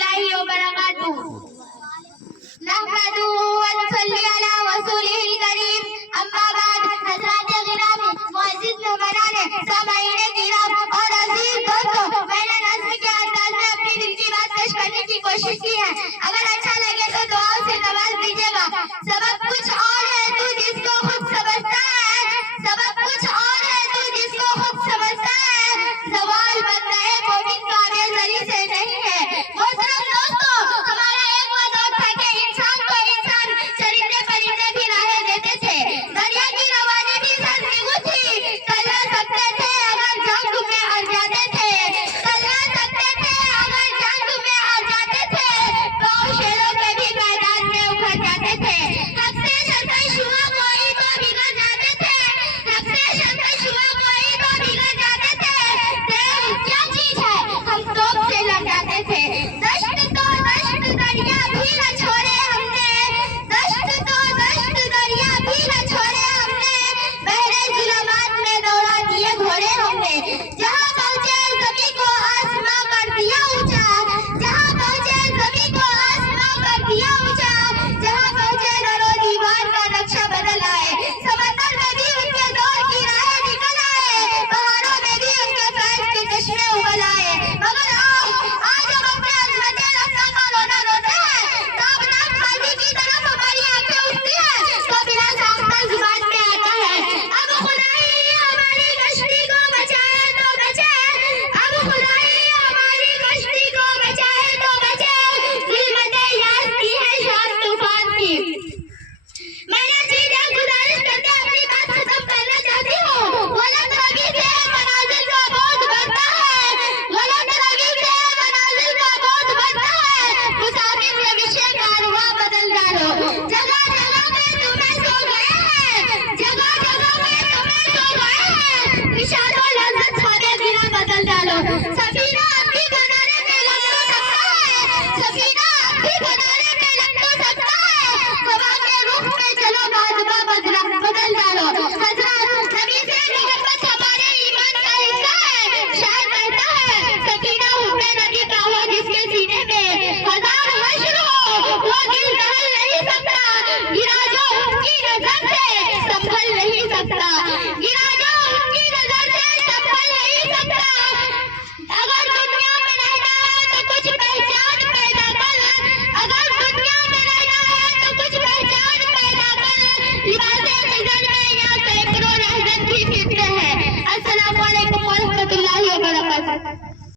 रहमतुल्लाहि व बरकातुहू। नहमदुहू व नसल्ली अला रसूलिहिल करीम। अम्मा बाद, हज़रात गिरामी, मुअज़्ज़िज़ मेहमानान, सामाईन किराम और अज़ीज़ दोस्तों, मैंने नज़्म के अंदाज़ में अपनी दिल की बात पेश करने की कोशिश की है। अगर अच्छा लगे तो दुआओं से नवाज दीजिएगा। सबक